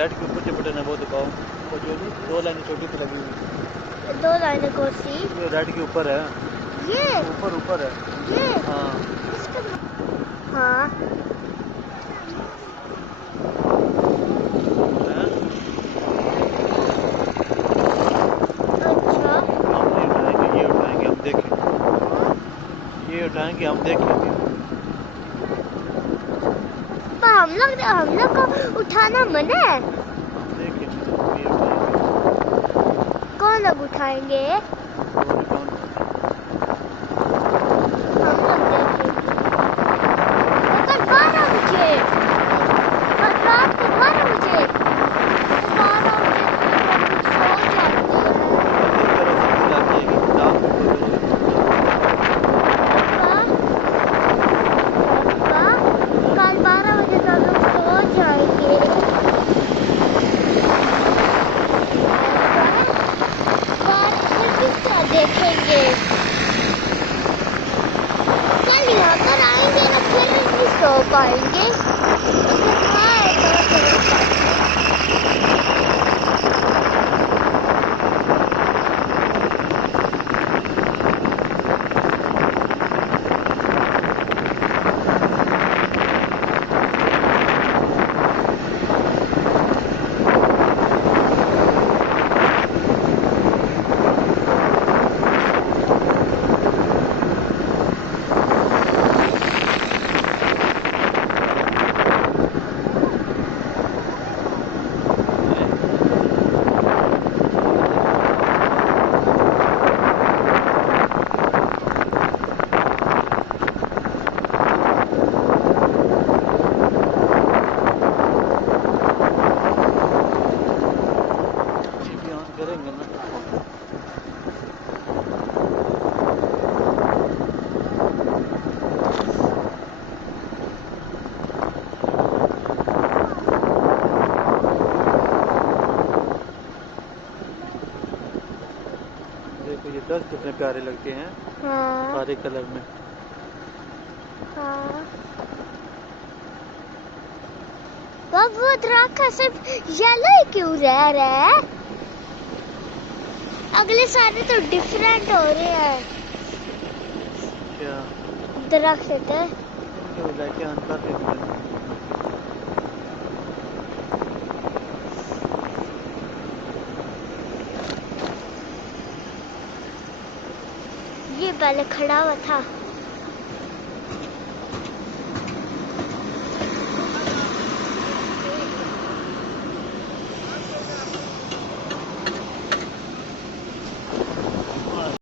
Light के ऊपर जो बटन है वो दबाओ, वो जो दो लाइनें छोटी सी लगी हुई। दो लाइनें कौन सी? जो लाइट के ऊपर है, ये ऊपर है। ये हाँ हाँ अच्छा हम नहीं उठाएंगे, ये उठाएंगे, हम देखेंगे, ये उठाएंगे, हम देखेंगे। तो हम लोग को उठाना मना है। हम देखेंगे, हम ये उठाएंगे। कौन लोग उठाएंगे? और कौन? हम लोग देखेंगे। कल 12 बजे, कल रात को 12 बजे, 12 बजे सो जाते हैं। लग जाएगी, रात को कोई बजेगा। कल 12 बजे तक लोग सो जाएंगे। फिर क्या देखेंगे? कल यहाँ पर आएंगे ना, फिर नहीं सो पाएंगे। करेंगे ना। देखो ये 10 कितने प्यारे लगते हैं। हाँ सारे कलर में। हाँ वो दरख्त सिर्फ येलो ही क्यों रह रहा है? अगले सारे तो डिफरेंट हो रहे हैं। क्या दरख्त लाइटें ऑन कर देते हैं। ये पहले खड़ा हुआ था।